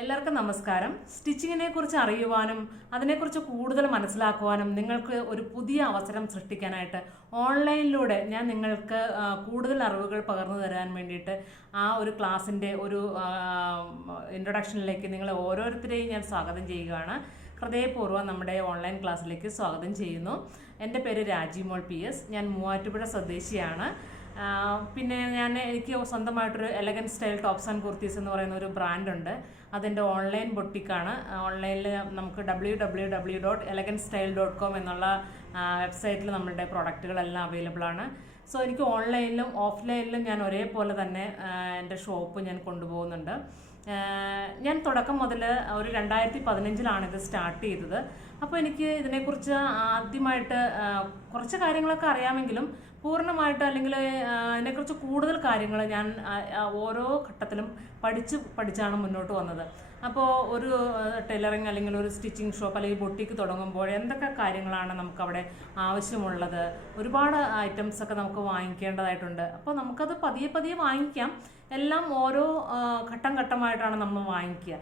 എല്ലാവർക്കും നമസ്കാരം. സ്റ്റിച്ചിങ്ങിനെ കുറിച്ച് അറിയുവാനും അതിനെക്കുറിച്ച് കൂടുതൽ മനസ്സിലാക്കുവാനും നിങ്ങൾക്ക് ഒരു പുതിയ അവസരം സൃഷ്ടിക്കാനായിട്ട് ഓൺലൈനിലൂടെ ഞാൻ നിങ്ങൾക്ക് കൂടുതൽ അറിവുകൾ പകർന്നു തരാൻ വേണ്ടിയിട്ട് ആ ഒരു ക്ലാസ്സിൻ്റെ ഒരു ഇൻട്രൊഡക്ഷനിലേക്ക് നിങ്ങളെ ഓരോരുത്തരെയും ഞാൻ സ്വാഗതം ചെയ്യുകയാണ്. ഹൃദയപൂർവ്വം നമ്മുടെ ഓൺലൈൻ ക്ലാസ്സിലേക്ക് സ്വാഗതം ചെയ്യുന്നു. എൻ്റെ പേര് രാജിമോൾ PS. ഞാൻ മൂവാറ്റുപുഴ സ്വദേശിയാണ്. പിന്നെ എനിക്ക് സ്വന്തമായിട്ടൊരു elegant style tops and kurtis എന്ന് പറയുന്ന ഒരു ബ്രാൻഡുണ്ട്. അതിൻ്റെ ഓൺലൈൻ ബൊട്ടിക്കാണ്. ഓൺലൈനിൽ നമുക്ക് www.elegantstyle.com എന്നുള്ള വെബ്സൈറ്റിൽ നമ്മുടെ പ്രൊഡക്റ്റുകളെല്ലാം അവൈലബിൾ ആണ്. സോ എനിക്ക് ഓൺലൈനിലും ഓഫ്ലൈനിലും ഞാൻ ഒരേപോലെ തന്നെ എൻ്റെ ഷോപ്പ് ഞാൻ കൊണ്ടുപോകുന്നുണ്ട്. ഞാൻ തുടക്കം മുതൽ ഒരു 2015 ഇത് സ്റ്റാർട്ട് ചെയ്തത്. അപ്പോൾ എനിക്ക് ഇതിനെക്കുറിച്ച് ആദ്യമായിട്ട് കുറച്ച് കാര്യങ്ങളൊക്കെ അറിയാമെങ്കിലും പൂർണ്ണമായിട്ട് അല്ലെങ്കിൽ അതിനെക്കുറിച്ച് കൂടുതൽ കാര്യങ്ങൾ ഞാൻ ഓരോ ഘട്ടത്തിലും പഠിച്ചാണ് മുന്നോട്ട് വന്നത്. അപ്പോൾ ഒരു ടൈലറിങ് അല്ലെങ്കിൽ ഒരു സ്റ്റിച്ചിങ് ഷോപ്പ് അല്ലെങ്കിൽ ബൊട്ടിക്ക് തുടങ്ങുമ്പോൾ എന്തൊക്കെ കാര്യങ്ങളാണ് നമുക്കവിടെ ആവശ്യമുള്ളത്, ഒരുപാട് ഐറ്റംസൊക്കെ നമുക്ക് വാങ്ങിക്കേണ്ടതായിട്ടുണ്ട്. അപ്പോൾ നമുക്കത് പതിയെ പതിയെ വാങ്ങിക്കാം. എല്ലാം ഓരോ ഘട്ടം ഘട്ടമായിട്ടാണ് നമ്മൾ വാങ്ങിക്കുക.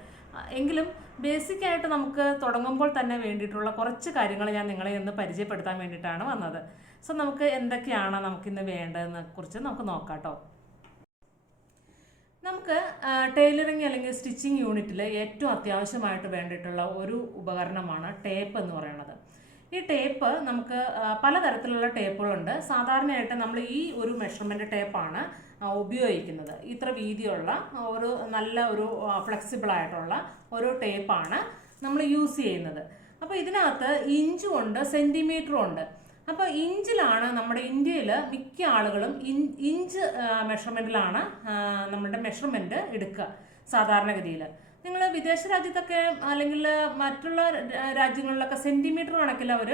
എങ്കിലും ബേസിക്കായിട്ട് നമുക്ക് തുടങ്ങുമ്പോൾ തന്നെ വേണ്ടിയിട്ടുള്ള കുറച്ച് കാര്യങ്ങൾ ഞാൻ നിങ്ങളെ ഒന്ന് പരിചയപ്പെടുത്താൻ വേണ്ടിയിട്ടാണ് വന്നത്. സോ നമുക്ക് എന്തൊക്കെയാണ് നമുക്കിന്ന് വേണ്ടതെന്ന് കുറിച്ച് നമുക്ക് നോക്കാം കേട്ടോ. നമുക്ക് ടൈലറിങ് അല്ലെങ്കിൽ സ്റ്റിച്ചിങ് യൂണിറ്റിൽ ഏറ്റവും അത്യാവശ്യമായിട്ട് വേണ്ടിയിട്ടുള്ള ഒരു ഉപകരണമാണ് ടേപ്പ് എന്ന് പറയുന്നത്. ഈ ടേപ്പ് നമുക്ക് പലതരത്തിലുള്ള ടേപ്പുകളുണ്ട്. സാധാരണയായിട്ട് നമ്മൾ ഈ ഒരു മെഷർമെൻറ്റ് ടേപ്പാണ് ഉപയോഗിക്കുന്നത്. ഇത്ര വീതിയുള്ള ഒരു നല്ല ഒരു ഫ്ലെക്സിബിൾ ആയിട്ടുള്ള ഒരു ടേപ്പാണ് നമ്മൾ യൂസ് ചെയ്യുന്നത്. അപ്പോൾ ഇതിനകത്ത് ഇഞ്ചും ഉണ്ട്, സെൻറ്റിമീറ്ററും ഉണ്ട്. അപ്പോൾ ഇഞ്ചിലാണ് നമ്മുടെ ഇന്ത്യയിൽ മിക്ക ആളുകളും ഇഞ്ച് മെഷർമെൻറ്റിലാണ് നമ്മുടെ മെഷർമെൻറ്റ് എടുക്കുക സാധാരണഗതിയിൽ. നിങ്ങൾ വിദേശ രാജ്യത്തൊക്കെ അല്ലെങ്കിൽ മറ്റുള്ള രാജ്യങ്ങളിലൊക്കെ സെൻറ്റിമീറ്റർ കണക്കിൽ അവർ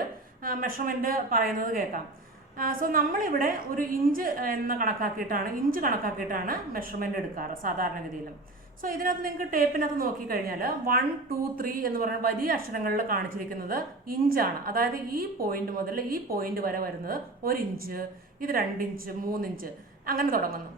മെഷർമെൻറ്റ് പറയുന്നത് കേൾക്കാം. സോ നമ്മളിവിടെ ഒരു ഇഞ്ച് ഇഞ്ച് കണക്കാക്കിയിട്ടാണ് മെഷർമെൻറ്റ് എടുക്കാറ് സാധാരണഗതിയിലും. സോ ഇതിനകത്ത് നിങ്ങൾക്ക് ടേപ്പിനകത്ത് നോക്കിക്കഴിഞ്ഞാൽ 1, 2, 3 എന്ന് പറയുന്ന വലിയ അക്ഷരങ്ങളിൽ കാണിച്ചിരിക്കുന്നത് ഇഞ്ചാണ്. അതായത് ഈ പോയിന്റ് മുതൽ ഈ പോയിന്റ് വരെ വരുന്നത് 1 ഇഞ്ച്, ഇത് 2 ഇഞ്ച്, 3 ഇഞ്ച് അങ്ങനെ തുടങ്ങുന്നു.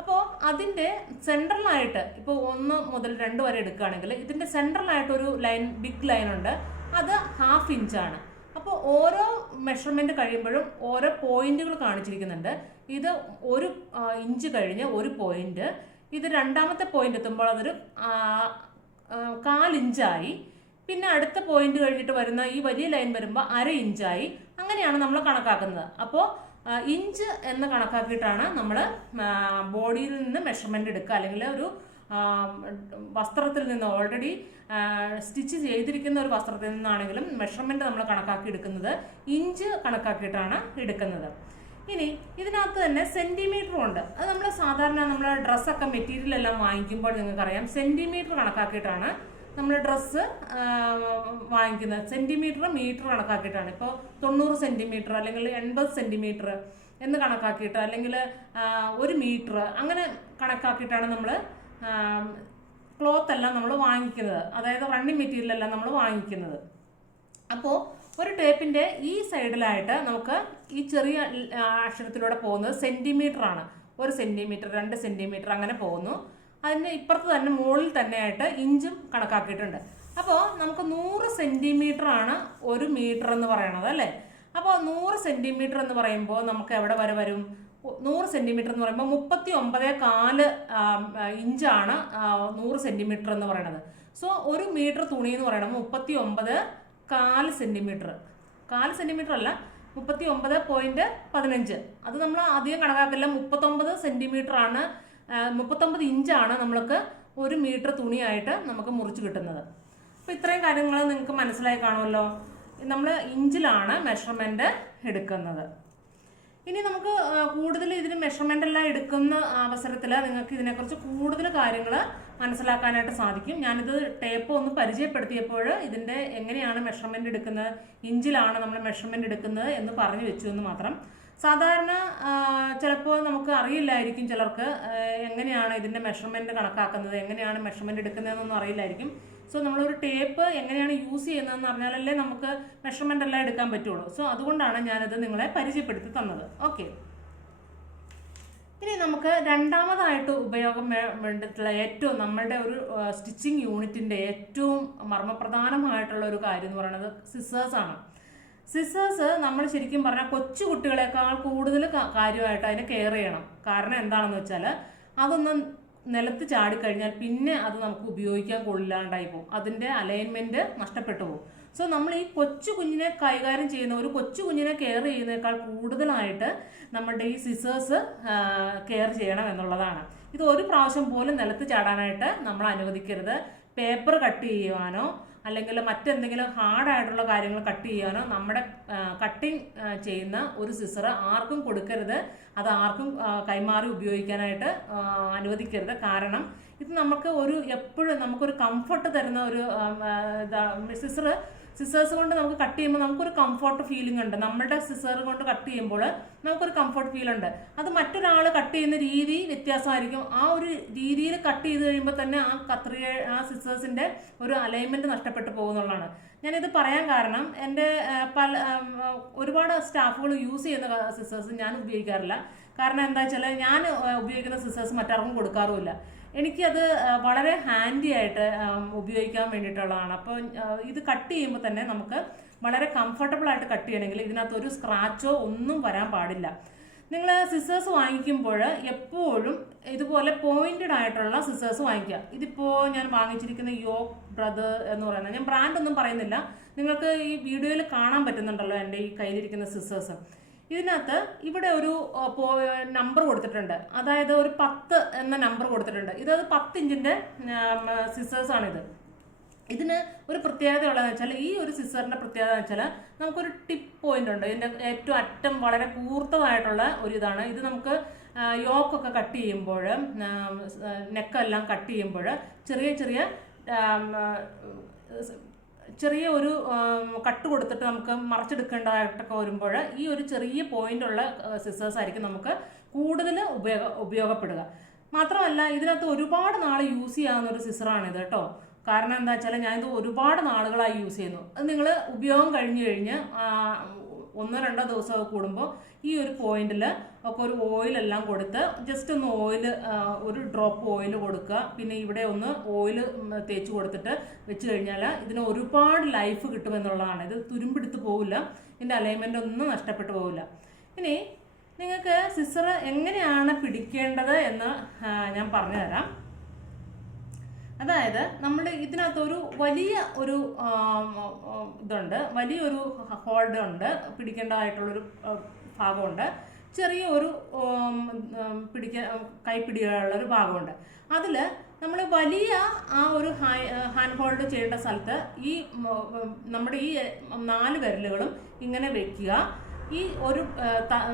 അപ്പോൾ അതിൻ്റെ സെൻട്രലായിട്ട് ഇപ്പോൾ 1 മുതൽ 2 വരെ എടുക്കുകയാണെങ്കിൽ ഇതിൻ്റെ സെൻട്രലായിട്ടൊരു ലൈൻ, ബിഗ് ലൈൻ ഉണ്ട്. അത് 1/2 ഇഞ്ചാണ്. അപ്പോൾ ഓരോ മെഷർമെൻറ്റ് കഴിയുമ്പോഴും ഓരോ പോയിന്റുകൾ കാണിച്ചിരിക്കുന്നുണ്ട്. ഇത് 1 ഇഞ്ച് കഴിഞ്ഞ് 1 പോയിന്റ്, ഇത് രണ്ടാമത്തെ പോയിന്റ് എത്തുമ്പോൾ അതൊരു 1/4 ഇഞ്ചായി. പിന്നെ അടുത്ത പോയിന്റ് കഴിഞ്ഞിട്ട് വരുന്ന ഈ വലിയ ലൈൻ വരുമ്പോൾ 1/2 ഇഞ്ചായി. അങ്ങനെയാണ് നമ്മൾ കണക്കാക്കുന്നത്. അപ്പോൾ ഇഞ്ച് എന്ന് കണക്കാക്കിയിട്ടാണ് നമ്മൾ ബോഡിയിൽ നിന്ന് മെഷർമെന്റ് എടുക്കുക. അല്ലെങ്കിൽ ഒരു വസ്ത്രത്തിൽ നിന്ന് ഓൾറെഡി സ്റ്റിച്ച് ചെയ്തിരിക്കുന്ന ഒരു വസ്ത്രത്തിൽ നിന്നാണെങ്കിലും മെഷർമെന്റ് നമ്മൾ കണക്കാക്കി എടുക്കുന്നത് ഇഞ്ച് കണക്കാക്കിയിട്ടാണ് എടുക്കുന്നത്. ഇനി ഇതിനകത്ത് തന്നെ സെന്റിമീറ്ററും ഉണ്ട്. അത് നമ്മൾ സാധാരണ നമ്മൾ ഡ്രസ്സൊക്കെ മെറ്റീരിയൽ എല്ലാം വാങ്ങിക്കുമ്പോൾ നിങ്ങൾക്കറിയാം സെന്റിമീറ്റർ കണക്കാക്കിയിട്ടാണ് നമ്മൾ ഡ്രസ്സ് വാങ്ങിക്കുന്നത്. സെന്റിമീറ്റർ മീറ്റർ കണക്കാക്കിയിട്ടാണ്. ഇപ്പോൾ 90 സെന്റിമീറ്റർ അല്ലെങ്കിൽ 80 സെന്റിമീറ്റർ എന്ന് കണക്കാക്കിയിട്ട് അല്ലെങ്കിൽ 1 മീറ്റർ അങ്ങനെ കണക്കാക്കിയിട്ടാണ് നമ്മൾ ക്ലോത്ത് എല്ലാം നമ്മൾ വാങ്ങിക്കുന്നത്. അതായത് റണ്ണിങ് മെറ്റീരിയൽ എല്ലാം നമ്മൾ വാങ്ങിക്കുന്നത്. അപ്പോൾ ഒരു ടേപ്പിൻ്റെ ഈ സൈഡിലായിട്ട് നമുക്ക് ഈ ചെറിയ അക്ഷരത്തിലൂടെ പോകുന്നത് സെൻറ്റിമീറ്റർ ആണ്. 1 സെൻറ്റിമീറ്റർ, 2 സെൻറ്റിമീറ്റർ അങ്ങനെ പോകുന്നു. അതിന് ഇപ്പുറത്ത് തന്നെ മുകളിൽ തന്നെയായിട്ട് ഇഞ്ചും കണക്കാക്കിയിട്ടുണ്ട്. അപ്പോൾ നമുക്ക് 100 സെൻറ്റിമീറ്റർ ആണ് 1 മീറ്റർ എന്ന് പറയണത് അല്ലേ. അപ്പോൾ 100 സെൻറ്റിമീറ്റർ എന്ന് പറയുമ്പോൾ നമുക്ക് എവിടെ വരെ വരും? 100 സെൻറ്റിമീറ്റർ എന്ന് പറയുമ്പോൾ 39.4 ഇഞ്ചാണ് 100 സെൻറ്റിമീറ്റർ എന്ന് പറയുന്നത്. സോ 1 മീറ്റർ തുണി എന്ന് പറയുന്നത് 39.4 സെൻറ്റിമീറ്റർ. 4 സെൻറ്റിമീറ്റർ അല്ല, 39.15. അത് നമ്മൾ അധികം കണക്കാക്കില്ല. 39 സെൻറ്റിമീറ്റർ ആണ്, 39 ഇഞ്ചാണ് നമ്മൾക്ക് 1 മീറ്റർ തുണിയായിട്ട് നമുക്ക് മുറിച്ച് കിട്ടുന്നത്. അപ്പോൾ ഇത്രയും കാര്യങ്ങൾ നിങ്ങൾക്ക് മനസ്സിലായി കാണുമല്ലോ. നമ്മൾ ഇഞ്ചിലാണ് മെഷർമെൻറ്റ് എടുക്കുന്നത്. ഇനി നമുക്ക് കൂടുതൽ ഇതിന് മെഷർമെൻ്റ് എല്ലാം എടുക്കുന്ന അവസരത്തിൽ നിങ്ങൾക്ക് ഇതിനെക്കുറിച്ച് കൂടുതൽ കാര്യങ്ങൾ മനസ്സിലാക്കാനായിട്ട് സാധിക്കും. ഞാനിത് ടേപ്പ് ഒന്ന് പരിചയപ്പെടുത്തിയപ്പോൾ ഇതിൻ്റെ എങ്ങനെയാണ് മെഷർമെൻ്റ് എടുക്കുന്നത്, ഇഞ്ചിലാണ് നമ്മൾ മെഷർമെൻ്റ് എടുക്കുന്നത് എന്ന് പറഞ്ഞു വെച്ചു എന്ന് മാത്രം. സാധാരണ ചിലപ്പോൾ നമുക്ക് അറിയില്ലായിരിക്കും ചിലർക്ക് എങ്ങനെയാണ് ഇതിൻ്റെ മെഷർമെൻറ്റ് കണക്കാക്കുന്നത്, എങ്ങനെയാണ് മെഷർമെൻറ്റ് എടുക്കുന്നതെന്നൊന്നും അറിയില്ലായിരിക്കും. സോ നമ്മളൊരു ടേപ്പ് എങ്ങനെയാണ് യൂസ് ചെയ്യുന്നതെന്ന് അറിഞ്ഞാലല്ലേ നമുക്ക് മെഷർമെൻ്റ് എല്ലാം എടുക്കാൻ പറ്റുള്ളൂ. സോ അതുകൊണ്ടാണ് ഞാനത് നിങ്ങളെ പരിചയപ്പെടുത്തി തന്നത്. ഓക്കെ, ഇനി നമുക്ക് രണ്ടാമതായിട്ട് ഉപയോഗം വേണ്ടിയിട്ടുള്ള ഏറ്റവും നമ്മളുടെ ഒരു സ്റ്റിച്ചിങ് യൂണിറ്റിൻ്റെ ഏറ്റവും മർമ്മപ്രധാനമായിട്ടുള്ള ഒരു കാര്യം എന്ന് പറയുന്നത് സിസേഴ്സാണ്. സിസേഴ്സ് നമ്മൾ ശരിക്കും പറഞ്ഞാൽ കൊച്ചു കുട്ടികളെക്കാൾ കൂടുതൽ കാര്യമായിട്ട് അതിനെ കെയർ ചെയ്യണം. കാരണം എന്താണെന്ന് വെച്ചാൽ അതൊന്ന് നിലത്ത് ചാടിക്കഴിഞ്ഞാൽ പിന്നെ അത് നമുക്ക് ഉപയോഗിക്കാൻ കൊള്ളില്ലാണ്ടായി പോകും, അതിൻ്റെ അലൈൻമെൻറ്റ് നഷ്ടപ്പെട്ടു പോകും. സോ നമ്മൾ ഈ കൊച്ചു കുഞ്ഞിനെ കൈകാര്യം ചെയ്യുന്ന ഒരു കൊച്ചു കുഞ്ഞിനെ കെയർ ചെയ്യുന്നതിനേക്കാൾ കൂടുതലായിട്ട് നമ്മളുടെ ഈ സിസേഴ്സ് കെയർ ചെയ്യണം എന്നുള്ളതാണ്. ഇത് ഒരു പ്രാവശ്യം പോലും നിലത്ത് ചാടാനായിട്ട് നമ്മൾ അനുവദിക്കരുത്. പേപ്പർ കട്ട് ചെയ്യുവാനോ അല്ലെങ്കിൽ മറ്റെന്തെങ്കിലും ഹാർഡായിട്ടുള്ള കാര്യങ്ങൾ കട്ട് ചെയ്യാനോ നമ്മുടെ കട്ടിങ് ചെയ്യുന്ന ഒരു സിസർ ആർക്കും കൊടുക്കരുത്. അത് ആർക്കും കൈമാറി ഉപയോഗിക്കാനായിട്ട് അനുവദിക്കരുത്. കാരണം ഇത് നമുക്ക് എപ്പോഴും നമുക്കൊരു കംഫർട്ട് തരുന്ന ഒരു സിസേഴ്സ് കൊണ്ട് നമുക്ക് കട്ട് ചെയ്യുമ്പോൾ നമുക്കൊരു കംഫർട്ട് ഫീലിംഗ് ഉണ്ട്. നമ്മുടെ സിസർ കൊണ്ട് കട്ട് ചെയ്യുമ്പോൾ നമുക്കൊരു കംഫർട്ട് ഫീൽ ഉണ്ട്. അത് മറ്റൊരാൾ കട്ട് ചെയ്യുന്ന രീതി വ്യത്യാസമായിരിക്കും. ആ ഒരു രീതിയിൽ കട്ട് ചെയ്ത് കഴിയുമ്പോൾ തന്നെ ആ സിസേഴ്സിൻ്റെ ഒരു അലൈൻമെൻറ്റ് നഷ്ടപ്പെട്ടു പോകുന്നുള്ളതാണ്. ഞാനിത് പറയാൻ കാരണം എൻ്റെ ഒരുപാട് സ്റ്റാഫുകൾ യൂസ് ചെയ്യുന്ന സിസേഴ്സ് ഞാൻ ഉപയോഗിക്കാറില്ല. കാരണം എന്താ വെച്ചാൽ ഞാൻ ഉപയോഗിക്കുന്ന സിസേഴ്സ് മറ്റാർക്കും കൊടുക്കാറുമില്ല. എനിക്കത് വളരെ ഹാൻഡി ആയിട്ട് ഉപയോഗിക്കാൻ വേണ്ടിയിട്ടുള്ളതാണ്. അപ്പോൾ ഇത് കട്ട് ചെയ്യുമ്പോൾ തന്നെ നമുക്ക് വളരെ കംഫർട്ടബിൾ ആയിട്ട് കട്ട് ചെയ്യണമെങ്കിൽ ഇതിനകത്ത് ഒരു സ്ക്രാച്ചോ ഒന്നും വരാൻ പാടില്ല. നിങ്ങൾ സിസേഴ്സ് വാങ്ങിക്കുമ്പോൾ എപ്പോഴും ഇതുപോലെ പോയിന്റഡ് ആയിട്ടുള്ള സിസേഴ്സ് വാങ്ങിക്കുക. ഇതിപ്പോൾ ഞാൻ വാങ്ങിച്ചിരിക്കുന്ന യോക്ക് ബ്രദർ എന്ന് പറയുന്നത്, ഞാൻ ബ്രാൻഡൊന്നും പറയുന്നില്ല, നിങ്ങൾക്ക് ഈ വീഡിയോയിൽ കാണാൻ പറ്റുന്നുണ്ടല്ലോ എൻ്റെ ഈ കയ്യിലിരിക്കുന്ന സിസേഴ്സ്. ഇതിനകത്ത് ഇവിടെ ഒരു നമ്പർ കൊടുത്തിട്ടുണ്ട്, അതായത് ഒരു 10 എന്ന നമ്പർ കൊടുത്തിട്ടുണ്ട്. ഇതത് 10 ഇഞ്ചിൻ്റെ സിസേഴ്സാണിത്. ഇതിന് ഒരു പ്രത്യേകത ഉള്ളതെന്ന് വെച്ചാൽ, ഈ ഒരു സിസറിൻ്റെ പ്രത്യേകത എന്ന് വെച്ചാൽ നമുക്കൊരു ടിപ്പ് പോയിന്റ് ഉണ്ട്. ഇതിൻ്റെ ഏറ്റവും അറ്റം വളരെ കൂർത്തതായിട്ടുള്ള ഒരു ഇതാണ്. ഇത് നമുക്ക് യോക്കൊക്കെ കട്ട് ചെയ്യുമ്പോൾ, നെക്കെല്ലാം കട്ട് ചെയ്യുമ്പോൾ ചെറിയ ഒരു കട്ട് കൊടുത്തിട്ട് നമുക്ക് മറച്ചെടുക്കേണ്ടതായിട്ടൊക്കെ വരുമ്പോൾ ഈ ഒരു ചെറിയ പോയിന്റുള്ള സിസേഴ്സ് ആയിരിക്കും നമുക്ക് കൂടുതൽ ഉപയോഗപ്പെടുക. മാത്രമല്ല ഇതിനകത്ത് ഒരുപാട് നാൾ യൂസ് ചെയ്യാവുന്ന ഒരു സിസറാണിത് കേട്ടോ. കാരണം എന്താ വെച്ചാൽ ഞാനിത് ഒരുപാട് നാളുകളായി യൂസ് ചെയ്യുന്നു. അത് നിങ്ങൾ ഉപയോഗം കഴിഞ്ഞ് 1-2 ദിവസമൊക്കെ കൂടുമ്പോൾ ഈ ഒരു പോയിന്റിൽ ഒക്കെ ഒരു ഓയിലെല്ലാം കൊടുത്ത് ജസ്റ്റ് ഒന്ന് ഒരു ഡ്രോപ്പ് ഓയിൽ കൊടുക്കുക. പിന്നെ ഇവിടെ ഒന്ന് ഓയിൽ തേച്ച് കൊടുത്തിട്ട് വെച്ച് കഴിഞ്ഞാൽ ഇതിന് ഒരുപാട് ലൈഫ് കിട്ടുമെന്നുള്ളതാണ്. ഇത് തുരുമ്പെടുത്ത് പോവില്ല, ഇതിൻ്റെ അലൈൻമെൻ്റ് ഒന്നും നഷ്ടപ്പെട്ടു പോവില്ല. ഇനി നിങ്ങൾക്ക് സിസർ എങ്ങനെയാണ് പിടിക്കേണ്ടത് എന്ന് ഞാൻ പറഞ്ഞു തരാം. അതായത് നമ്മൾ ഇതിനകത്തൊരു വലിയൊരു വലിയൊരു ഹോൾഡ് ഉണ്ട്, പിടിക്കേണ്ടതായിട്ടുള്ളൊരു ഭാഗമുണ്ട്. ചെറിയൊരു കൈപ്പിടികളുള്ളൊരു ഭാഗമുണ്ട്. അതിൽ നമ്മൾ വലിയ ആ ഒരു ഹാൻഡ് ഹോൾഡ് ചെയ്യേണ്ട സ്ഥലത്ത് ഈ നമ്മുടെ ഈ 4 വിരലുകളും ഇങ്ങനെ വെക്കുക. ഈ ഒരു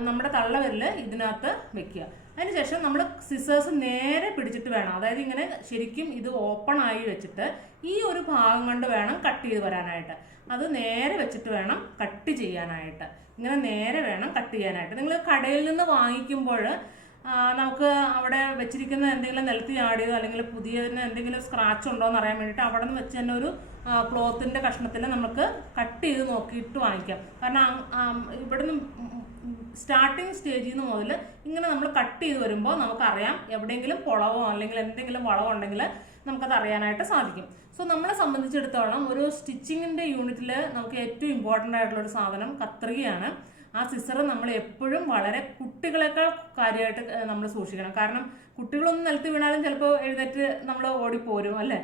നമ്മുടെ തള്ളവിരല് ഇതിനകത്ത് വെക്കുക. അതിനുശേഷം നമ്മൾ സിസേഴ്സ് നേരെ പിടിച്ചിട്ട് വേണം, അതായത് ഇങ്ങനെ ശരിക്കും ഇത് ഓപ്പൺ ആയി വെച്ചിട്ട് ഈ ഒരു ഭാഗം കൊണ്ട് വേണം കട്ട് ചെയ്ത് വരാനായിട്ട്. അത് നേരെ വെച്ചിട്ട് വേണം കട്ട് ചെയ്യാനായിട്ട്. ഇങ്ങനെ നേരെ വേണം കട്ട് ചെയ്യാനായിട്ട്. നിങ്ങൾ കടയിൽ നിന്ന് വാങ്ങിക്കുമ്പോൾ നമുക്ക് അവിടെ വെച്ചിരിക്കുന്ന എന്തെങ്കിലും നിലത്ത് ചാടിയോ അല്ലെങ്കിൽ പുതിയതിന് എന്തെങ്കിലും സ്ക്രാച്ച് ഉണ്ടോ എന്ന് അറിയാൻ വേണ്ടിയിട്ട് അവിടെ നിന്ന് വെച്ച് തന്നെ ഒരു ക്ലോത്തിൻ്റെ കഷ്ണത്തിൽ നമുക്ക് കട്ട് ചെയ്ത് നോക്കിയിട്ട് വാങ്ങിക്കാം. കാരണം ഇവിടുന്ന് സ്റ്റാർട്ടിങ് സ്റ്റേജിൽ നിന്ന് മുതൽ ഇങ്ങനെ നമ്മൾ കട്ട് ചെയ്ത് വരുമ്പോൾ നമുക്കറിയാം എവിടെയെങ്കിലും കുളവോ അല്ലെങ്കിൽ എന്തെങ്കിലും വളവോ ഉണ്ടെങ്കിൽ നമുക്കത് അറിയാനായിട്ട് സാധിക്കും. സോ നമ്മളെ സംബന്ധിച്ചിടത്തോളം ഒരു സ്റ്റിച്ചിങ്ങിൻ്റെ യൂണിറ്റിൽ നമുക്ക് ഏറ്റവും ഇമ്പോർട്ടൻ്റ് ആയിട്ടുള്ളൊരു സാധനം കത്രികയാണ്. ആ സിസർ നമ്മൾ എപ്പോഴും വളരെ കുട്ടികളെക്കാൾ കാര്യമായിട്ട് നമ്മൾ സൂക്ഷിക്കണം. കാരണം കുട്ടികളൊന്നും നിലത്ത് വീണാലും ചിലപ്പോൾ എഴുന്നേറ്റ് നമ്മൾ ഓടിപ്പോരും അല്ലേ.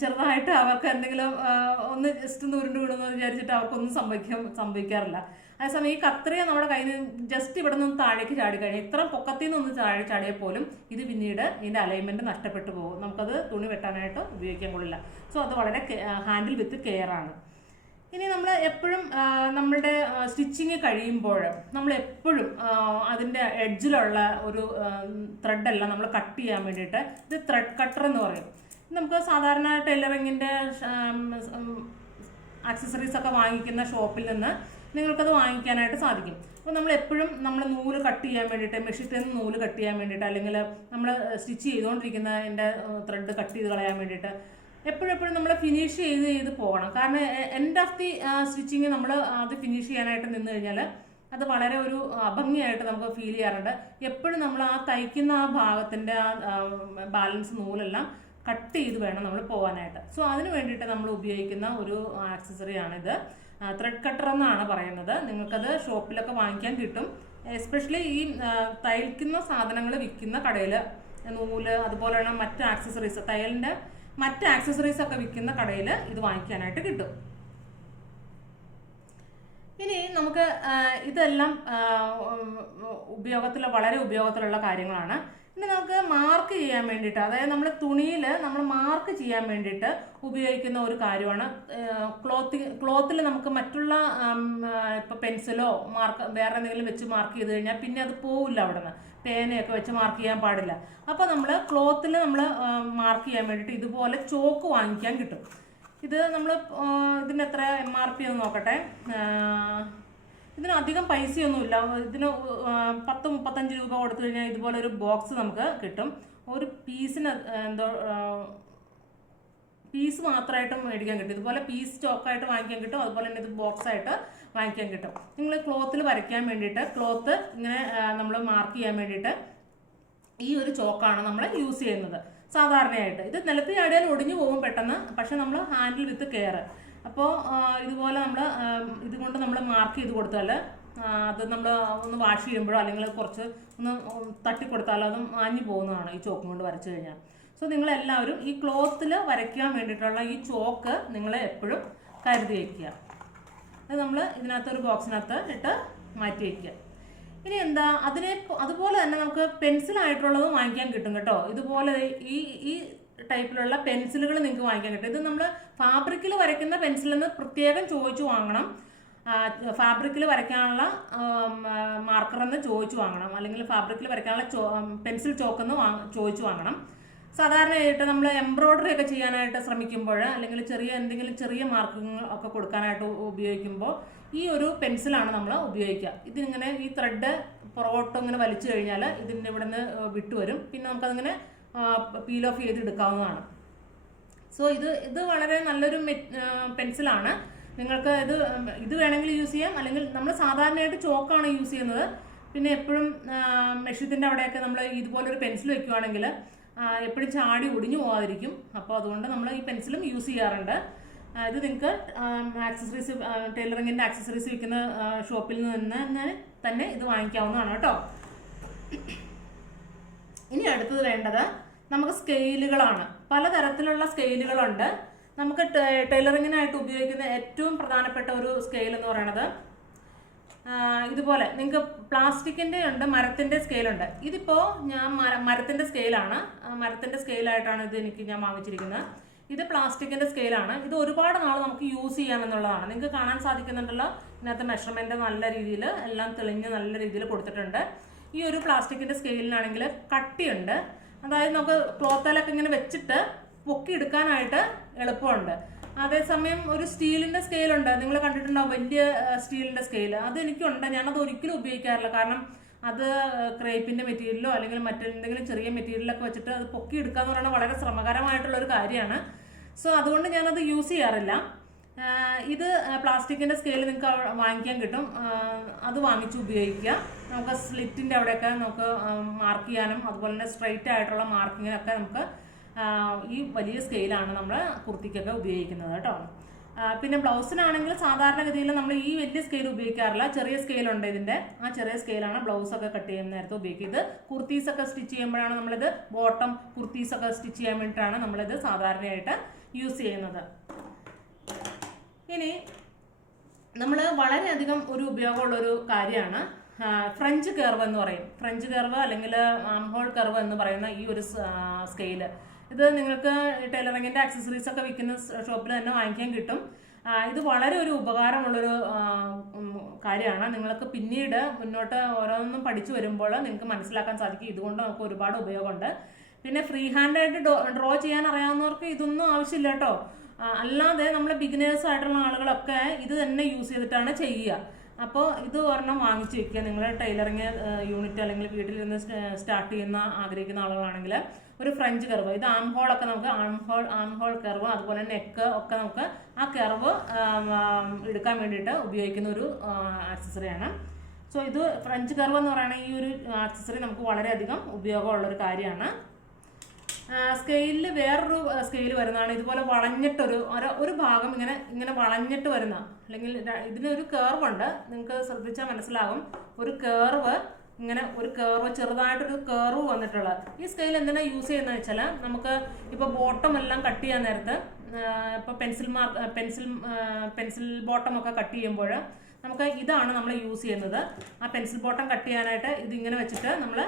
ചെറുതായിട്ട് അവർക്ക് എന്തെങ്കിലും ഒന്ന് ജസ്റ്റ് ഒന്ന് ഉരുണ്ട് വീണെന്ന് വിചാരിച്ചിട്ട് അവർക്കൊന്നും സംഭവിക്കാറില്ല. അതേസമയം ഈ കത്രിക നമ്മുടെ കയ്യിൽ നിന്ന് ജസ്റ്റ് ഇവിടെ നിന്ന് താഴേക്ക് ചാടിക്കഴിഞ്ഞാൽ ഇത്ര പൊക്കത്തിൽ നിന്ന് താഴെ ചാടിയാൽ പോലും ഇത് പിന്നീട് ഇതിൻ്റെ അലൈൻമെൻറ്റ് നഷ്ടപ്പെട്ടു പോകും. നമുക്കത് തുണി വെട്ടാനായിട്ട് ഉപയോഗിക്കാൻ കൊള്ളില്ല. സോ അത് വളരെ ഹാൻഡിൽ വിത്ത് കെയർ ആണ്. ഇനി നമ്മൾ എപ്പോഴും നമ്മളുടെ സ്റ്റിച്ചിങ് കഴിയുമ്പോൾ നമ്മൾ എപ്പോഴും അതിൻ്റെ എഡ്ജിലുള്ള ഒരു ത്രെഡെല്ലാം നമ്മൾ കട്ട് ചെയ്യാൻ വേണ്ടിയിട്ട് ഇത് ത്രെഡ് കട്ടർ എന്ന് പറയും. നമുക്ക് സാധാരണ ടൈലറിങ്ങിൻ്റെ ആക്സസറീസ് ഒക്കെ വാങ്ങിക്കുന്ന ഷോപ്പിൽ നിന്ന് നിങ്ങൾക്കത് വാങ്ങിക്കാനായിട്ട് സാധിക്കും. അപ്പോൾ നമ്മൾ എപ്പോഴും നൂല് കട്ട് ചെയ്യാൻ വേണ്ടിയിട്ട്, മെഷീനിൽ നിന്ന് നൂല് കട്ട് ചെയ്യാൻ വേണ്ടിയിട്ട്, അല്ലെങ്കിൽ നമ്മൾ സ്റ്റിച്ച് ചെയ്തുകൊണ്ടിരിക്കുന്നതിൻ്റെ ത്രെഡ് കട്ട് ചെയ്ത് കളയാൻ വേണ്ടിയിട്ട് എപ്പോഴും നമ്മൾ ഫിനിഷ് ചെയ്ത് പോകണം. കാരണം എൻഡ് ഓഫ് ദി സ്റ്റിച്ചിങ് നമ്മൾ അത് ഫിനിഷ് ചെയ്യാനായിട്ട് നിന്ന് കഴിഞ്ഞാൽ അത് വളരെ ഒരു അഭംഗിയായിട്ട് നമുക്ക് ഫീൽ ചെയ്യാറുണ്ട്. എപ്പോഴും നമ്മൾ ആ തയ്ക്കുന്ന ആ ഭാഗത്തിൻ്റെ ആ ബാലൻസ് നൂലെല്ലാം കട്ട് ചെയ്ത് വേണം നമ്മൾ പോകാനായിട്ട്. സോ അതിന് വേണ്ടിയിട്ട് നമ്മൾ ഉപയോഗിക്കുന്ന ഒരു ആക്സസറിയാണിത്. ത്രെഡ് കട്ടർ എന്നാണ് പറയുന്നത്. നിങ്ങൾക്കത് ഷോപ്പിലൊക്കെ വാങ്ങിക്കാൻ കിട്ടും. എസ്പെഷ്യലി ഈ തയ്ക്കുന്ന സാധനങ്ങൾ വിൽക്കുന്ന കടയിൽ, നൂല് അതുപോലെയുള്ള മറ്റ് ആക്സസറീസ്, തയ്യലിൻ്റെ മറ്റ് ആക്സസറീസ് ഒക്കെ വിൽക്കുന്ന കടയിൽ ഇത് വാങ്ങിക്കാനായിട്ട് കിട്ടും. ഇനി നമുക്ക് ഇതെല്ലാം വളരെ ഉപയോഗത്തിലുള്ള കാര്യങ്ങളാണ്. ഇനി നമുക്ക് മാർക്ക് ചെയ്യാൻ വേണ്ടിയിട്ട്, അതായത് നമ്മൾ തുണിയിൽ നമ്മൾ മാർക്ക് ചെയ്യാൻ വേണ്ടിയിട്ട് ഉപയോഗിക്കുന്ന ഒരു കാര്യമാണ് ക്ലോത്തിൽ നമുക്ക് മറ്റുള്ള ഇപ്പോൾ പെൻസിലോ വേറെ എന്തെങ്കിലും വെച്ച് മാർക്ക് ചെയ്ത് കഴിഞ്ഞാൽ പിന്നെ അത് പോവില്ല. അവിടെ നിന്ന് പേനയൊക്കെ വെച്ച് മാർക്ക് ചെയ്യാൻ പാടില്ല. അപ്പോൾ നമ്മൾ ക്ലോത്തിൽ നമ്മൾ മാർക്ക് ചെയ്യാൻ വേണ്ടിയിട്ട് ഇതുപോലെ ചോക്ക് വാങ്ങിക്കാൻ കിട്ടും. ഇത് നമ്മൾ ഇതിന് എത്ര MRP എന്ന് നോക്കട്ടെ. ഇതിന് അധികം പൈസയൊന്നുമില്ല. ഇതിന് 10-35 രൂപ കൊടുത്തു കഴിഞ്ഞാൽ ഇതുപോലെ ഒരു ബോക്സ് നമുക്ക് കിട്ടും. ഒരു പീസിന് പീസ് മാത്രമായിട്ട് മേടിക്കാൻ കിട്ടും. ഇതുപോലെ പീസ് സ്റ്റോക്കായിട്ട് വാങ്ങിക്കാൻ കിട്ടും. അതുപോലെ തന്നെ ഇത് ബോക്സായിട്ട് വാങ്ങിക്കാൻ കിട്ടും. നിങ്ങൾ ക്ലോത്തിൽ വരയ്ക്കാൻ വേണ്ടിയിട്ട്, ക്ലോത്ത് ഇങ്ങനെ നമ്മൾ മാർക്ക് ചെയ്യാൻ വേണ്ടിയിട്ട് ഈ ഒരു ചോക്കാണ് നമ്മൾ യൂസ് ചെയ്യുന്നത് സാധാരണയായിട്ട്. ഇത് നിലത്ത് ചാടിയാൽ ഒടിഞ്ഞു പോകും പെട്ടെന്ന്. പക്ഷെ നമ്മൾ ഹാൻഡിൽ വിത്ത് കെയർ. അപ്പോൾ ഇതുപോലെ നമ്മൾ ഇതുകൊണ്ട് നമ്മൾ മാർക്ക് ചെയ്ത് കൊടുത്താൽ അത് നമ്മൾ ഒന്ന് വാഷ് ചെയ്യുമ്പോഴോ അല്ലെങ്കിൽ കുറച്ച് ഒന്ന് തട്ടിക്കൊടുത്താലോ അത് മാഞ്ഞു പോകുന്നതാണ് ഈ ചോക്ക് കൊണ്ട് വരച്ചു കഴിഞ്ഞാൽ. സോ നിങ്ങളെല്ലാവരും ഈ ക്ലോത്തിൽ വരയ്ക്കാൻ വേണ്ടിയിട്ടുള്ള ഈ ചോക്ക് നിങ്ങൾ എപ്പോഴും കരുതി വയ്ക്കുക. അത് നമ്മൾ ഇതിനകത്തൊരു ബോക്സിനകത്ത് ഇട്ട് മാറ്റി വയ്ക്കുക. ഇനി എന്താ, അതുപോലെ തന്നെ നമുക്ക് പെൻസിലായിട്ടുള്ളതും വാങ്ങിക്കാൻ കിട്ടും കേട്ടോ. ഇതുപോലെ ഈ ടൈപ്പിലുള്ള പെൻസിലുകൾ നിങ്ങൾക്ക് വാങ്ങിക്കാൻ കിട്ടും. ഇത് നമ്മൾ ഫാബ്രിക്കിൽ വരയ്ക്കുന്ന പെൻസിലെന്ന് പ്രത്യേകം ചോദിച്ചു വാങ്ങണം. ഫാബ്രിക്കിൽ വരയ്ക്കാനുള്ള മാർക്കറെന്ന് ചോദിച്ചു വാങ്ങണം, അല്ലെങ്കിൽ ഫാബ്രിക്കിൽ വരയ്ക്കാനുള്ള പെൻസിൽ ചോക്കെന്ന് ചോദിച്ചു വാങ്ങണം. സാധാരണയായിട്ട് നമ്മൾ എംബ്രോയ്ഡറി ഒക്കെ ചെയ്യാനായിട്ട് ശ്രമിക്കുമ്പോൾ, അല്ലെങ്കിൽ എന്തെങ്കിലും ചെറിയ മാർക്കിങ് ഒക്കെ കൊടുക്കാനായിട്ട് ഉപയോഗിക്കുമ്പോൾ ഈ ഒരു പെൻസിലാണ് നമ്മൾ ഉപയോഗിക്കുക. ഇതിങ്ങനെ ഈ ത്രെഡ് പുറകോട്ട് ഇങ്ങനെ വലിച്ചു കഴിഞ്ഞാൽ ഇതിൻ്റെ ഇവിടെ നിന്ന് വിട്ടുവരും. പിന്നെ നമുക്കതിങ്ങനെ പീൽ ഓഫ് ചെയ്തെടുക്കാവുന്നതാണ്. സോ ഇത് വളരെ നല്ലൊരു പെൻസിലാണ്. നിങ്ങൾക്ക് ഇത് വേണമെങ്കിൽ യൂസ് ചെയ്യാം, അല്ലെങ്കിൽ നമ്മൾ സാധാരണയായിട്ട് ചോക്കാണ് യൂസ് ചെയ്യുന്നത്. പിന്നെ എപ്പോഴും മെഷീൻ്റെ അവിടെയൊക്കെ നമ്മൾ ഇതുപോലൊരു പെൻസിൽ വെക്കുകയാണെങ്കിൽ എപ്പോഴും ചാടി ഒടിഞ്ഞു പോകാതിരിക്കും. അപ്പോൾ അതുകൊണ്ട് നമ്മൾ ഈ പെൻസിലും യൂസ് ചെയ്യാറുണ്ട്. ഇത് നിങ്ങൾക്ക് ആക്സസറീസ്, ടൈലറിങ്ങിൻ്റെ ആക്സസറീസ് വിൽക്കുന്ന ഷോപ്പിൽ നിന്ന് തന്നെ ഇത് വാങ്ങിക്കാവുന്നതാണ് കേട്ടോ. ഇനി അടുത്തത് വേണ്ടത് നമുക്ക് സ്കെയിലുകളാണ്. പലതരത്തിലുള്ള സ്കെയിലുകളുണ്ട്. നമുക്ക് ടൈലറിങ്ങിനായിട്ട് ഉപയോഗിക്കുന്ന ഏറ്റവും പ്രധാനപ്പെട്ട ഒരു സ്കെയിൽ എന്ന് പറയുന്നത് ഇതുപോലെ നിങ്ങൾക്ക് പ്ലാസ്റ്റിക്കിൻ്റെ ഉണ്ട്, മരത്തിൻ്റെ സ്കെയിലുണ്ട്. ഇതിപ്പോൾ ഞാൻ മരത്തിൻ്റെ സ്കെയിലാണ്. മരത്തിൻ്റെ സ്കെയിലായിട്ടാണ് ഞാൻ വാങ്ങിച്ചിരിക്കുന്നത്. ഇത് പ്ലാസ്റ്റിക്കിൻ്റെ സ്കെയിലാണ്. ഇത് ഒരുപാട് നാൾ നമുക്ക് യൂസ് ചെയ്യാമെന്നുള്ളതാണ്. നിങ്ങൾക്ക് കാണാൻ സാധിക്കുന്നുണ്ടല്ലോ, ഇതിനകത്ത് മെഷർമെൻറ്റ് നല്ല രീതിയിൽ എല്ലാം തെളിഞ്ഞ് നല്ല രീതിയിൽ കൊടുത്തിട്ടുണ്ട്. ഈ ഒരു പ്ലാസ്റ്റിക്കിൻ്റെ സ്കെയിലിനാണെങ്കിൽ കട്ടിയുണ്ട്. അതായത് നമുക്ക് ക്ലോത്തിലൊക്കെ ഇങ്ങനെ വെച്ചിട്ട് പൊക്കി എടുക്കാനായിട്ട് എളുപ്പമുണ്ട്. അതേസമയം ഒരു സ്റ്റീലിൻ്റെ സ്കെയിലുണ്ട്, നിങ്ങൾ കണ്ടിട്ടുണ്ടാവും, വലിയ സ്റ്റീലിൻ്റെ സ്കെയിൽ. അത് എനിക്കുണ്ട്. ഞാനത് ഒരിക്കലും ഉപയോഗിക്കാറില്ല. കാരണം അത് ക്രേപ്പിൻ്റെ മെറ്റീരിയലോ അല്ലെങ്കിൽ മറ്റെന്തെങ്കിലും ചെറിയ മെറ്റീരിയലൊക്കെ വെച്ചിട്ട് അത് പൊക്കി എടുക്കുക എന്ന് പറയുന്നത് വളരെ ശ്രമകരമായിട്ടുള്ളൊരു കാര്യമാണ്. സോ അതുകൊണ്ട് ഞാനത് യൂസ് ചെയ്യാറില്ല. ഇത് പ്ലാസ്റ്റിക്കിൻ്റെ സ്കെയിൽ നിങ്ങൾക്ക് വാങ്ങിക്കാൻ കിട്ടും. അത് വാങ്ങിച്ച് ഉപയോഗിക്കുക. നമുക്ക് സ്ലിറ്റിൻ്റെ അവിടെയൊക്കെ നമുക്ക് മാർക്ക് ചെയ്യാനും അതുപോലെ തന്നെ സ്ട്രൈറ്റ് ആയിട്ടുള്ള മാർക്കിങ്ങിനൊക്കെ നമുക്ക് ഈ വലിയ സ്കെയിലാണ് നമ്മൾ കുർത്തിക്കൊക്കെ ഉപയോഗിക്കുന്നത് കേട്ടോ. പിന്നെ ബ്ലൗസിനാണെങ്കിൽ സാധാരണഗതിയിൽ നമ്മൾ ഈ വലിയ സ്കെയിൽ ഉപയോഗിക്കാറില്ല. ചെറിയ സ്കെയിലുണ്ട് ഇതിൻ്റെ. ആ ചെറിയ സ്കെയിലാണ് ബ്ലൗസൊക്കെ കട്ട് ചെയ്യുന്ന നേരത്തെ ഉപയോഗിക്കുക. ഇത് കുർത്തീസൊക്കെ സ്റ്റിച്ച് ചെയ്യുമ്പോഴാണ് നമ്മളിത്, ബോട്ടം കുർത്തീസൊക്കെ സ്റ്റിച്ച് ചെയ്യാൻ വേണ്ടിയിട്ടാണ് നമ്മളിത് സാധാരണയായിട്ട് യൂസ് ചെയ്യുന്നത്. ഇനി നമ്മൾ വളരെയധികം ഒരു ഉപയോഗമുള്ളൊരു കാര്യമാണ് ഫ്രഞ്ച് കർവ് എന്ന് പറയും. ഫ്രഞ്ച് കർവ് അല്ലെങ്കിൽ ആംഹോൾ കർവ് എന്ന് പറയുന്ന ഈ ഒരു സ്കെയില്. ഇത് നിങ്ങൾക്ക് ടൈലറിങ്ങിൻ്റെ ആക്സസറീസ് ഒക്കെ വിൽക്കുന്ന ഷോപ്പിൽ തന്നെ വാങ്ങിക്കാൻ കിട്ടും. ഇത് വളരെ ഒരു ഉപകാരമുള്ളൊരു കാര്യമാണ്. നിങ്ങൾക്ക് പിന്നീട് മുന്നോട്ട് ഓരോന്നും പഠിച്ചു വരുമ്പോൾ നിങ്ങൾക്ക് മനസ്സിലാക്കാൻ സാധിക്കും. ഇതുകൊണ്ട് നമുക്ക് ഒരുപാട് ഉപയോഗമുണ്ട്. പിന്നെ ഫ്രീ ഹാൻഡായിട്ട് ഡ്രോ ചെയ്യാൻ അറിയാവുന്നവർക്ക് ഇതൊന്നും ആവശ്യമില്ല കേട്ടോ. അല്ലാതെ നമ്മൾ ബിഗിനേഴ്സ് ആയിട്ടുള്ള ആളുകളൊക്കെ ഇത് തന്നെ യൂസ് ചെയ്തിട്ടാണ് ചെയ്യുക. അപ്പോൾ ഇത് ഒരെണ്ണം വാങ്ങിച്ചു വെക്കുക. നിങ്ങൾ ടൈലറിങ് യൂണിറ്റ് അല്ലെങ്കിൽ വീട്ടിൽ നിന്ന് സ്റ്റാർട്ട് ചെയ്യുന്ന ആഗ്രഹിക്കുന്ന ആളുകളാണെങ്കിൽ ഒരു ഫ്രഞ്ച് കർവ്, ഇത് ആംഹോളൊക്കെ നമുക്ക് ആംഹോൾ കർവ്, അതുപോലെ നെക്ക് ഒക്കെ നമുക്ക് ആ കർവ് എടുക്കാൻ വേണ്ടിയിട്ട് ഉപയോഗിക്കുന്ന ഒരു ആക്സസറിയാണ്. സോ ഇത് ഫ്രഞ്ച് കർവ് എന്ന് പറയുന്ന ഈ ഒരു ആക്സസറി നമുക്ക് വളരെയധികം ഉപയോഗമുള്ളൊരു കാര്യമാണ്. സ്കെയിലിൽ വേറൊരു സ്കെയിൽ വരുന്നതാണ്. ഇതുപോലെ വളഞ്ഞിട്ടൊരു ഒരു ഭാഗം ഇങ്ങനെ വളഞ്ഞിട്ട് വരുന്ന, അല്ലെങ്കിൽ ഇതിനൊരു കേർവ് ഉണ്ട്, നിങ്ങൾക്ക് ശ്രദ്ധിച്ചാൽ മനസ്സിലാകും. ഒരു കേർവ്, ഇങ്ങനെ ഒരു കേർവ്, ചെറുതായിട്ടൊരു കേർവ് വന്നിട്ടുള്ള ഈ സ്കെയിൽ എന്തിനാണ് യൂസ് ചെയ്യുന്നത് വെച്ചാൽ, നമുക്ക് ഇപ്പോൾ ബോട്ടം എല്ലാം കട്ട് ചെയ്യാൻ നേരത്ത്, ഇപ്പോൾ പെൻസിൽ ബോട്ടം ഒക്കെ കട്ട് ചെയ്യുമ്പോൾ നമുക്ക് ഇതാണ് നമ്മൾ യൂസ് ചെയ്യുന്നത്. ആ പെൻസിൽ ബോട്ടം കട്ട് ചെയ്യാനായിട്ട് ഇതിങ്ങനെ വെച്ചിട്ട് നമ്മൾ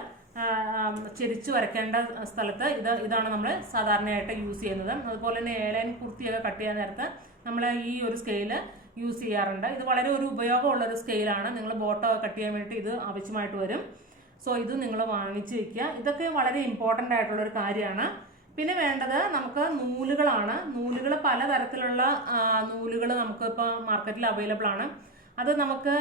ചെരിച്ച് വരയ്ക്കേണ്ട സ്ഥലത്ത് ഇതാണ് നമ്മൾ സാധാരണയായിട്ട് യൂസ് ചെയ്യുന്നത്. അതുപോലെ തന്നെ ഏലൈൻ കുർത്തിയൊക്കെ കട്ട് ചെയ്യാൻ നേരത്ത് നമ്മൾ ഈ ഒരു സ്കെയില് യൂസ് ചെയ്യാറുണ്ട്. ഇത് വളരെ ഒരു ഉപയോഗമുള്ളൊരു സ്കെയിലാണ്. നിങ്ങൾ ബോട്ടോ കട്ട് ചെയ്യാൻ വേണ്ടിയിട്ട് ഇത് ആവശ്യമായിട്ട് വരും. സോ ഇത് നിങ്ങൾ വാങ്ങിച്ച് വയ്ക്കുക. ഇതൊക്കെ വളരെ ഇമ്പോർട്ടൻ്റ് ആയിട്ടുള്ളൊരു കാര്യമാണ്. പിന്നെ വേണ്ടത് നമുക്ക് നൂലുകളാണ്. നൂലുകൾ പലതരത്തിലുള്ള നൂലുകൾ നമുക്കിപ്പോൾ മാർക്കറ്റിൽ അവൈലബിൾ ആണ്. അത് നമുക്ക്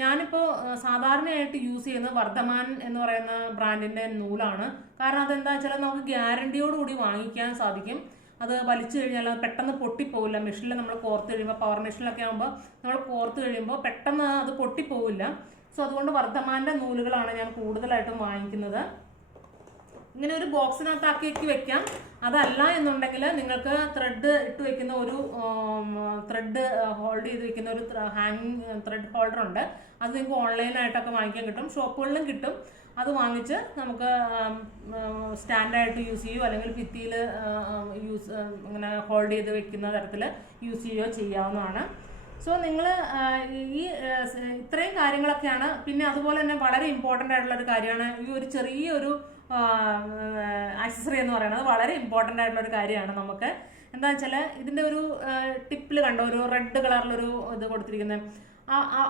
ഞാനിപ്പോൾ സാധാരണയായിട്ട് യൂസ് ചെയ്യുന്നത് വർദ്ധമാൻ എന്ന് പറയുന്ന ബ്രാൻഡിൻ്റെ നൂലാണ്. കാരണം അതെന്താ വെച്ചാൽ നമുക്ക് ഗ്യാരണ്ടിയോടുകൂടി വാങ്ങിക്കാൻ സാധിക്കും. അത് വലിച്ചു കഴിഞ്ഞാൽ അത് പെട്ടെന്ന് പൊട്ടിപ്പോവില്ല. മെഷീനിൽ നമ്മൾ കോർത്ത് കഴിയുമ്പോൾ, പവർ മെഷീനിലൊക്കെ ആകുമ്പോൾ നമ്മൾ കോർത്ത് കഴിയുമ്പോൾ പെട്ടെന്ന് അത് പൊട്ടിപ്പോവില്ല. സോ അതുകൊണ്ട് വർദ്ധമാൻ്റെ നൂലുകളാണ് ഞാൻ കൂടുതലായിട്ടും വാങ്ങിക്കുന്നത്. ഇങ്ങനെ ഒരു ബോക്സിനകത്താക്കി വെക്കാം. അതല്ല എന്നുണ്ടെങ്കിൽ നിങ്ങൾക്ക് ത്രെഡ് ഇട്ട് വെക്കുന്ന ഒരു ത്രെഡ് ഹോൾഡ് ചെയ്ത് വെക്കുന്ന ഒരു ഹാങ്ങിങ് ത്രെഡ് ഹോൾഡർ ഉണ്ട്. അത് നിങ്ങൾക്ക് ഓൺലൈനായിട്ടൊക്കെ വാങ്ങിക്കാൻ കിട്ടും, ഷോപ്പുകളിലും കിട്ടും. അത് വാങ്ങിച്ച് നമുക്ക് സ്റ്റാൻഡായിട്ട് യൂസ് ചെയ്യുകയോ അല്ലെങ്കിൽ ഭിത്തിയിൽ ഇങ്ങനെ ഹോൾഡ് ചെയ്ത് വെക്കുന്ന തരത്തിൽ യൂസ് ചെയ്യുകയോ ചെയ്യാവുന്നതാണ്. സോ നിങ്ങൾ ഈ ഇത്രയും കാര്യങ്ങളൊക്കെയാണ്. പിന്നെ അതുപോലെ തന്നെ വളരെ ഇമ്പോർട്ടൻ്റ് ആയിട്ടുള്ള ഒരു കാര്യമാണ് ഈ ഒരു ചെറിയൊരു ആക്സസറി എന്ന് പറയുന്നത്. വളരെ ഇമ്പോർട്ടൻ്റ് ആയിട്ടുള്ളൊരു കാര്യമാണ്. നമുക്ക് എന്താ വെച്ചാൽ ഇതിൻ്റെ ഒരു ടിപ്പിൽ കണ്ടോ, ഒരു റെഡ് കളറിലൊരു ഇത് കൊടുത്തിരിക്കുന്നത്.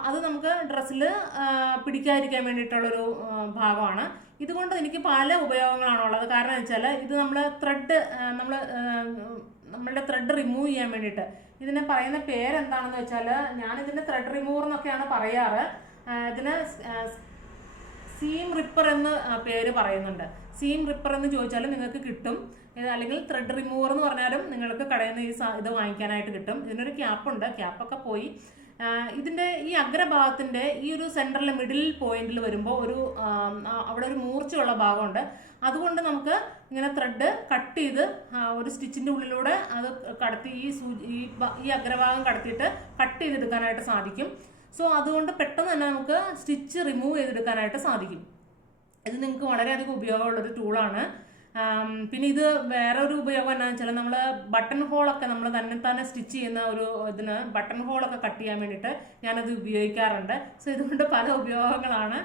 അത് നമുക്ക് ഡ്രസ്സിൽ പിടിക്കാതിരിക്കാൻ വേണ്ടിയിട്ടുള്ളൊരു ഭാഗമാണ്. ഇതുകൊണ്ട് എനിക്ക് പല ഉപയോഗങ്ങളാണുള്ളത്. കാരണം എന്ന് വെച്ചാൽ ഇത് നമ്മൾ നമ്മളുടെ ത്രെഡ് റിമൂവ് ചെയ്യാൻ വേണ്ടിയിട്ട്, ഇതിനെ പറയുന്ന പേരെന്താണെന്ന് വെച്ചാൽ, ഞാനിതിൻ്റെ ത്രെഡ് റിമൂവർ എന്നൊക്കെയാണ് പറയാറ്. ഇതിന് സീം റിപ്പർ എന്ന് പേര് പറയുന്നുണ്ട്. സീം റിപ്പർ എന്ന് ചോദിച്ചാൽ നിങ്ങൾക്ക് കിട്ടും. അല്ലെങ്കിൽ ത്രെഡ് റിമൂവർ എന്ന് പറഞ്ഞാലും നിങ്ങൾക്ക് കടയിൽ നിന്ന് ഇത് വാങ്ങിക്കാനായിട്ട് കിട്ടും. ഇതിനൊരു ക്യാപ്പുണ്ട്, ക്യാപ്പൊക്കെ പോയി. ഇതിൻ്റെ ഈ അഗ്രഭാഗത്തിൻ്റെ ഈ ഒരു സെൻറ്ററിലെ മിഡിൽ പോയിന്റിൽ വരുമ്പോൾ അവിടെ ഒരു മൂർച്ചയുള്ള ഭാഗമുണ്ട്. അതുകൊണ്ട് നമുക്ക് ഇങ്ങനെ ത്രെഡ് കട്ട് ചെയ്ത് ഒരു സ്റ്റിച്ചിൻ്റെ ഉള്ളിലൂടെ അത് കടത്തി ഈ അഗ്രഭാഗം കടത്തിയിട്ട് കട്ട് ചെയ്തെടുക്കാനായിട്ട് സാധിക്കും. സോ അതുകൊണ്ട് പെട്ടെന്ന് തന്നെ നമുക്ക് സ്റ്റിച്ച് റിമൂവ് ചെയ്തെടുക്കാനായിട്ട് സാധിക്കും. ഇത് നിങ്ങൾക്ക് വളരെയധികം ഉപയോഗമുള്ളൊരു ടൂളാണ്. പിന്നെ ഇത് വേറെ ഒരു ഉപയോഗം എന്താണെന്ന് വെച്ചാൽ, നമ്മൾ ബട്ടൺ ഹോളൊക്കെ നമ്മൾ തന്നെ സ്റ്റിച്ച് ചെയ്യുന്ന ഇതിന് ബട്ടൺ ഹോളൊക്കെ കട്ട് ചെയ്യാൻ വേണ്ടിയിട്ട് ഞാനത് ഉപയോഗിക്കാറുണ്ട്. സോ ഇതുകൊണ്ട് പല ഉപയോഗങ്ങളാണ്.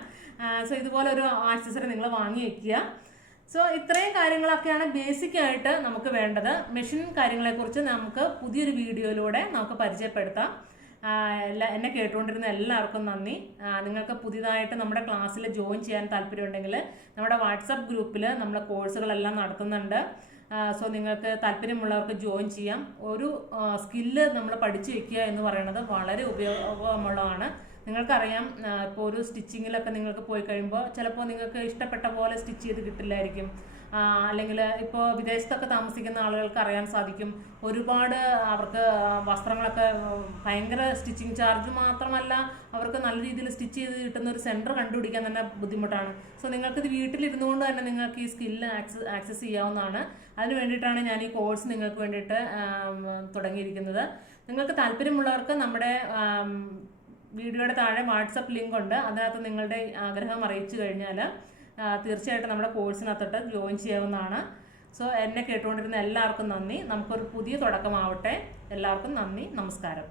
സോ ഇതുപോലെ ഒരു ആക്സസറി നിങ്ങൾ വാങ്ങി വയ്ക്കുക. സോ ഇത്രയും കാര്യങ്ങളൊക്കെയാണ് ബേസിക് ആയിട്ട് നമുക്ക് വേണ്ടത്. മെഷീൻ കാര്യങ്ങളെക്കുറിച്ച് നമുക്ക് പുതിയൊരു വീഡിയോയിലൂടെ നമുക്ക് പരിചയപ്പെടുത്താം. എന്നെ കേട്ടുകൊണ്ടിരുന്ന എല്ലാവർക്കും നന്ദി. നിങ്ങൾക്ക് പുതിയതായിട്ട് നമ്മുടെ ക്ലാസ്സിൽ ജോയിൻ ചെയ്യാൻ താല്പര്യമുണ്ടെങ്കിൽ നമ്മുടെ വാട്സപ്പ് ഗ്രൂപ്പിൽ നമ്മൾ കോഴ്സുകളെല്ലാം നടത്തുന്നുണ്ട്. സോ നിങ്ങൾക്ക് താല്പര്യമുള്ളവർക്ക് ജോയിൻ ചെയ്യാം. ഒരു സ്കില്ല് നമ്മൾ പഠിച്ചു വെക്കുക എന്ന് പറയുന്നത് വളരെ ഉപയോഗമുള്ളതാണ്. നിങ്ങൾക്കറിയാം, ഇപ്പോൾ ഒരു സ്റ്റിച്ചിങ്ങിലൊക്കെ നിങ്ങൾക്ക് പോയി കഴിയുമ്പോൾ ചിലപ്പോൾ നിങ്ങൾക്ക് ഇഷ്ടപ്പെട്ട പോലെ സ്റ്റിച്ച് ചെയ്ത് കിട്ടില്ലായിരിക്കും. അല്ലെങ്കിൽ ഇപ്പോൾ വിദേശത്തൊക്കെ താമസിക്കുന്ന ആളുകൾക്ക് അറിയാൻ സാധിക്കും, ഒരുപാട് അവർക്ക് വസ്ത്രങ്ങളൊക്കെ ഭയങ്കര സ്റ്റിച്ചിങ് ചാർജ് മാത്രമല്ല, അവർക്ക് നല്ല രീതിയിൽ സ്റ്റിച്ച് ചെയ്ത് കിട്ടുന്ന ഒരു സെൻറ്റർ കണ്ടുപിടിക്കാൻ തന്നെ ബുദ്ധിമുട്ടാണ്. സോ നിങ്ങൾക്കിത് വീട്ടിലിരുന്നു കൊണ്ട് തന്നെ നിങ്ങൾക്ക് ഈ സ്കില്ല് ആക്സസ് ചെയ്യാവുന്നതാണ്. അതിന് വേണ്ടിയിട്ടാണ് ഞാൻ ഈ കോഴ്സ് നിങ്ങൾക്ക് വേണ്ടിയിട്ട് തുടങ്ങിയിരിക്കുന്നത്. നിങ്ങൾക്ക് താല്പര്യമുള്ളവർക്ക് നമ്മുടെ വീഡിയോയുടെ താഴെ വാട്സപ്പ് ലിങ്ക് ഉണ്ട്. അതിനകത്ത് നിങ്ങളുടെ ആഗ്രഹം അറിയിച്ചു കഴിഞ്ഞാൽ തീർച്ചയായിട്ടും നമ്മുടെ കോഴ്സിനകത്തോട്ട് ജോയിൻ ചെയ്യാവുന്നതാണ്. സോ എന്നെ കേട്ടുകൊണ്ടിരുന്ന എല്ലാവർക്കും നന്ദി. നമുക്കൊരു പുതിയ തുടക്കമാവട്ടെ. എല്ലാവർക്കും നന്ദി, നമസ്കാരം.